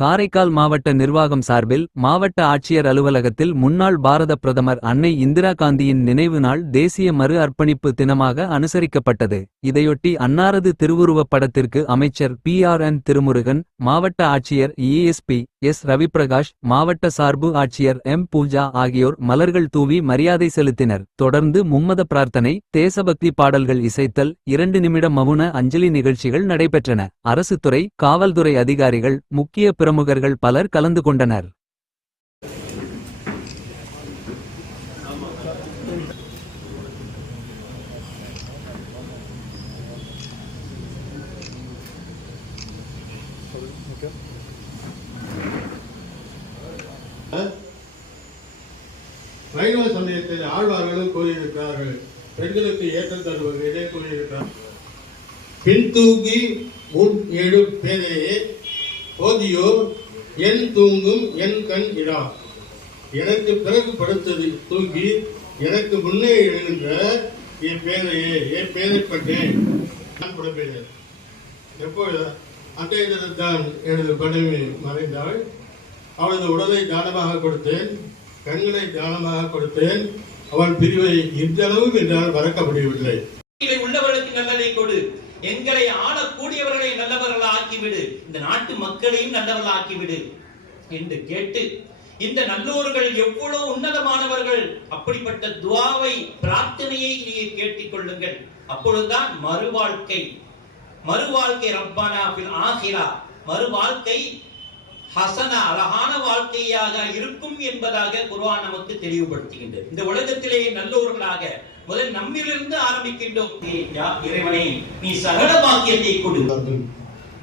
காரைக்கால் மாவட்ட நிர்வாகம் சார்பில் மாவட்ட ஆட்சியர் அலுவலகத்தில் முன்னாள் பாரத பிரதமர் அன்னை இந்திரா காந்தியின் நினைவு நாள் தேசிய மறு அர்ப்பணிப்பு தினமாக அனுசரிக்கப்பட்டது. இதையொட்டி அன்னாரது திருவுருவப் படத்திற்கு அமைச்சர் பி ஆர் என் திருமுருகன் மாவட்ட ஆட்சியர் இஎஸ்பி எஸ் ரவிப்பிரகாஷ் மாவட்ட சார்பு ஆட்சியர் எம் பூஜா ஆகியோர் மலர்கள் தூவி மரியாதை செலுத்தினர். தொடர்ந்து மும்மத பிரார்த்தனை தேசபக்தி பாடல்கள் இசைத்தல் இரண்டு நிமிட மவுன அஞ்சலி நிகழ்ச்சிகள் நடைபெற்றன. அரசுத்துறை காவல்துறை அதிகாரிகள் முக்கிய பிரமுகர்கள் பலர் கலந்து கொண்டனர். வைணவ சமயத்தில் ஆழ்வார்களும் கூறியிருக்கிறார்கள். பெண்களுக்கு ஏற்றம் தருவதே கூறியிருக்கிறார்? பின்தூங்கி முன் பேரையே போதியோர் என் தூங்கும் என் கண் இடா. எனக்கு பிறகு படுத்தது தூங்கி எனக்கு முன்னே எழுகின்ற என் பேரையே என் பேரைப்பட்டேன் நான் கொடுப்பேன் எப்பொழுது? அன்றைய தினத்தான் எனது பணிவு மறைந்தாள். அவளது உடலை தானமாக கொடுத்தேன். கண்களை தானமாக கொடுத்தேன். அவள் பிரிவை இன்றளவும் என்னால் மறக்க முடியவில்லை. உள்ளவர்களுக்கு நல்லதை கொடு. எங்களை ஆளக்கூடியவர்களை நல்லவர்களா ஆக்கிவிடு. இந்த நாட்டு மக்களையும் நல்லவர்களா ஆக்கிவிடு என்று கேட்டு இந்த நல்லோர்கள் எவ்வளவு உன்னதமானவர்கள் அப்படிப்பட்ட துவாவை பிரார்த்தனையை நீங்கள் கேட்டுக் கொள்ளுங்கள். அப்பொழுதுதான் மறுவாழ்க்கை மறுவாழ்க்கை ரப்பானா பில் ஆகிரா. மறுவாழ்க்கை ஹசன அழகான வாழ்க்கையாக இருக்கும் என்பதாக குர்வான் நமக்கு தெளிவுபடுத்துகின்றது. இந்த உலகத்திலே நல்லோர்களாக முதல் நம்மிலிருந்து ஆரம்பிக்கின்றோம். இறைவனே நீ சகல பாக்கியத்தை கொடு.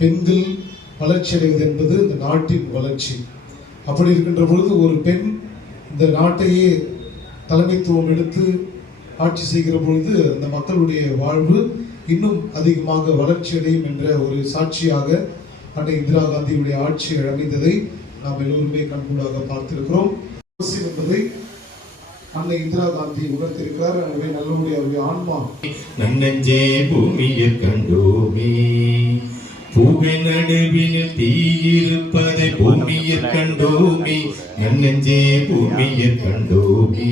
பெண்கள் வளர்ச்சி அடைவது என்பது இந்த நாட்டின் வளர்ச்சி. அப்படி இருக்கின்ற பொழுது ஒரு பெண் இந்த நாட்டையே தலைமைத்துவம் எடுத்து ஆட்சி செய்கிற பொழுது அந்த மக்களுடைய வாழ்வு இன்னும் அதிகமாக வளர்ச்சி அடையும் என்ற ஒரு சாட்சியாக அன்னை இந்திரா காந்தியுடைய ஆட்சி அமைந்ததை நாம் எல்லோருமே கண்கூடாக பார்த்திருக்கிறோம். அவசியம் என்பதை அன்னை இந்திரா காந்தி உணர்த்திருக்கிறார். எனவே நல்லவுடைய அவருடைய ஆன்மா. நன்னஞ்சே பூமியில் கண்டோமே. பூவை நடுவில் தீயிருப்பதை பூமியில் கண்டோமே. நன்னஞ்சே பூமியில் கண்டோமே.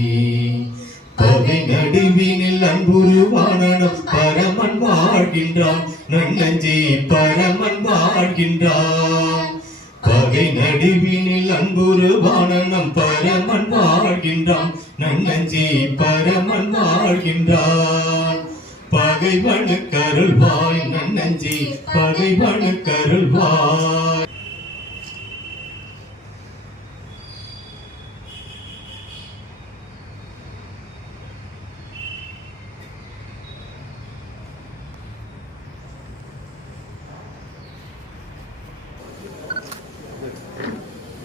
பகை நடுவினில் அன்புருவானம் பரமன் வாழ்கின்றான். நன்னஞ்சே பரமன் வாழ்கின்றான். பகை நடுவினில் அன்புருவானம் பரமன் வாழ்கின்றான். நன்னஞ்சே பரமன் வாழ்கின்றான். பகைவனு கருள்வாய் நன்னஞ்சி பகைவனு கருள்வாய்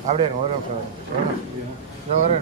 அப்படியே இருங்க, ஒரு நிமிஷம் ஒரு